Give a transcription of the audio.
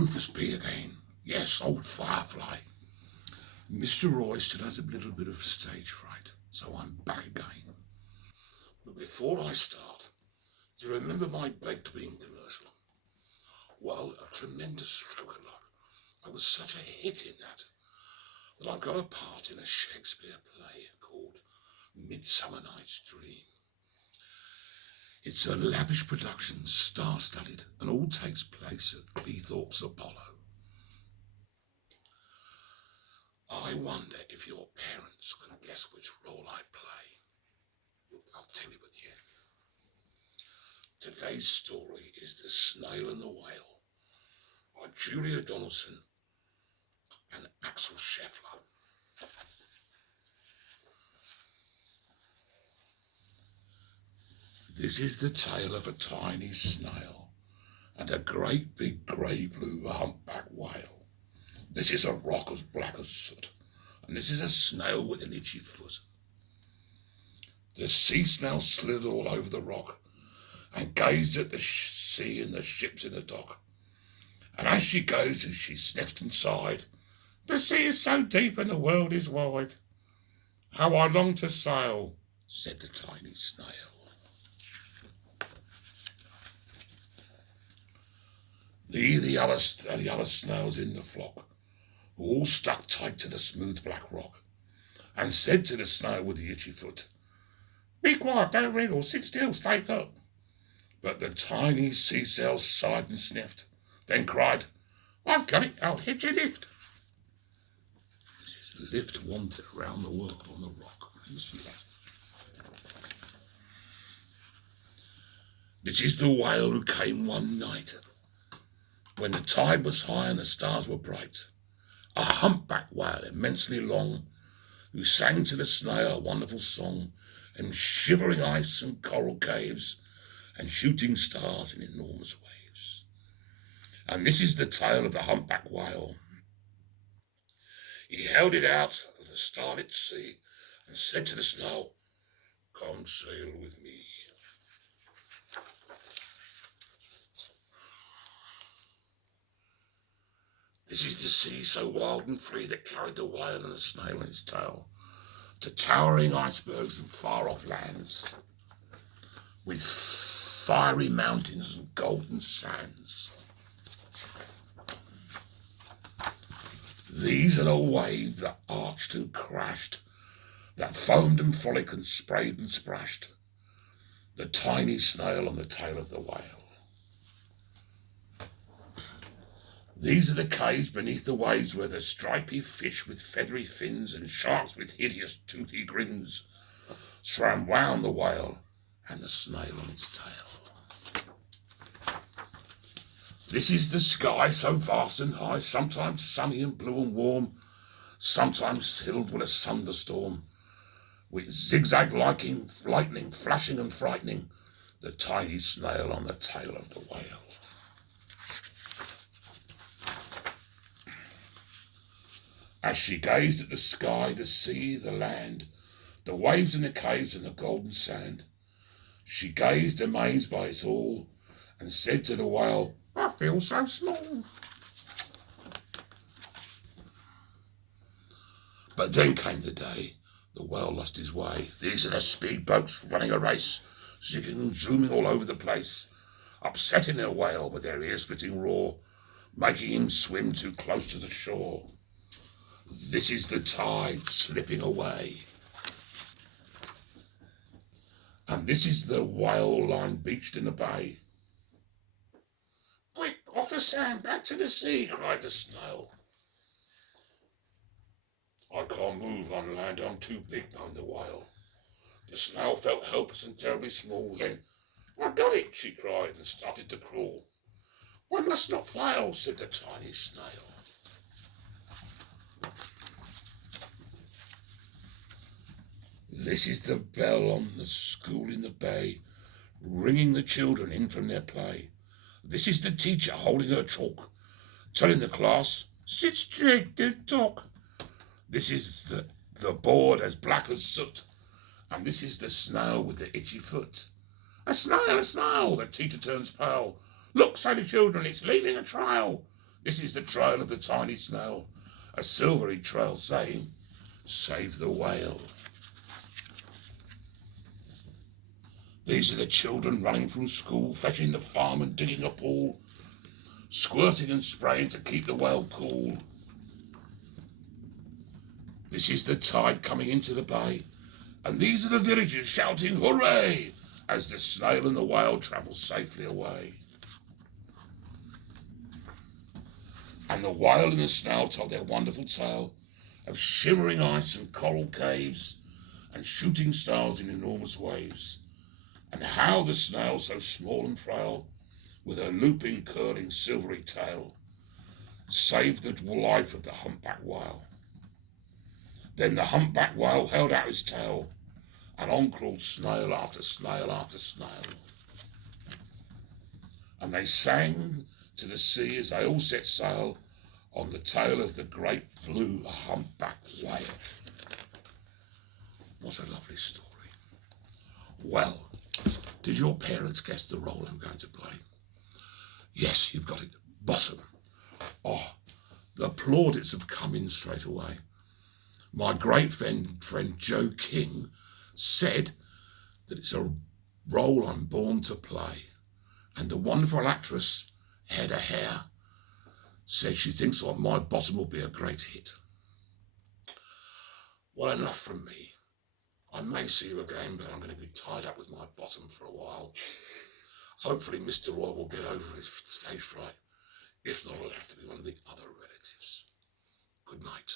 Rufus B again. Yes, old Firefly. Mr. Roy still has a little bit of stage fright, so I'm back again. But before I start, do you remember my baked bean commercial? Well, a tremendous stroke of luck. I was such a hit in that I've got a part in a Shakespeare play called Midsummer Night's Dream. It's a lavish production, star-studded, and all takes place at Cleethorpes Apollo. I wonder if your parents can guess which role I play. I'll tell you at the end. Today's story is The Snail and the Whale by Julia Donaldson and Axel Scheffler. This is the tale of a tiny snail and a great big grey-blue humpback whale. This is a rock as black as soot, and this is a snail with an itchy foot. The sea snail slid all over the rock and gazed at the sea and the ships in the dock. And as she gazed, she sniffed and sighed, "The sea is so deep and the world is wide. How I long to sail," said the tiny snail. The other snails in the flock were all stuck tight to the smooth black rock, and said to the snail with the itchy foot, "Be quiet, don't wriggle, sit still, stay put." But the tiny sea snail sighed and sniffed, then cried, "I've got it, I'll hitch a lift." This is a lift wandered around the world on the rock. Can you see that? This is the whale who came one night when the tide was high and the stars were bright. A humpback whale, immensely long, who sang to the snail a wonderful song, and shivering ice and coral caves, and shooting stars in enormous waves. And this is the tale of the humpback whale. He held it out of the starlit sea, and said to the snail, "Come sail with me." This is the sea so wild and free that carried the whale and the snail in its tail to towering icebergs and far-off lands, with fiery mountains and golden sands. These are the waves that arched and crashed, that foamed and frolicked and sprayed and splashed the tiny snail on the tail of the whale. These are the caves beneath the waves where the stripy fish with feathery fins and sharks with hideous toothy grins swam round the whale and the snail on its tail. This is the sky so vast and high, sometimes sunny and blue and warm, sometimes filled with a thunderstorm, with zigzag lightning flashing and frightening the tiny snail on the tail of the whale. As she gazed at the sky, the sea, the land, the waves and the caves and the golden sand, she gazed amazed by it all, and said to the whale, "I feel so small." But then came the day the whale lost his way. These are the speedboats running a race, zigging and zooming all over the place, upsetting the whale with their ear-splitting roar, making him swim too close to the shore. This is the tide slipping away. And this is the whale lying beached in the bay. "Quick, off the sand, back to the sea," cried the snail. "I can't move on land, I'm too big," moaned the whale. The snail felt helpless and terribly small. Then, "I got it," she cried, and started to crawl. "I must not fail," said the tiny snail. This is the bell on the school in the bay, ringing the children in from their play. This is the teacher holding her chalk, telling the class, "Sit straight, don't talk." This is the board as black as soot, and this is the snail with the itchy foot. A snail, the teacher turns pale. "Look," say the children, "it's leaving a trail." This is the trail of the tiny snail, a silvery trail saying, save the whale. These are the children running from school, fetching the farm and digging a pool, squirting and spraying to keep the whale cool. This is the tide coming into the bay, and these are the villagers shouting hooray as the snail and the whale travel safely away. And the whale and the snail told their wonderful tale of shimmering ice and coral caves and shooting stars in enormous waves, and how the snail, so small and frail, with her looping, curling, silvery tail, saved the life of the humpback whale. Then the humpback whale held out his tail, and on crawled snail after snail after snail. And they sang to the sea as they all set sail on the tail of the great blue humpbacked whale. What a lovely story. Well, did your parents guess the role I'm going to play? Yes, you've got it. Bottom. Oh, the plaudits have come in straight away. My great friend Joe King said that it's a role I'm born to play. And the wonderful actress, Hedda Hare, said she thinks on my bottom will be a great hit. Well, enough from me. I may see you again, but I'm going to be tied up with my bottom for a while. Hopefully Mr. Roy will get over his stage fright. If not, it'll have to be one of the other relatives. Good night.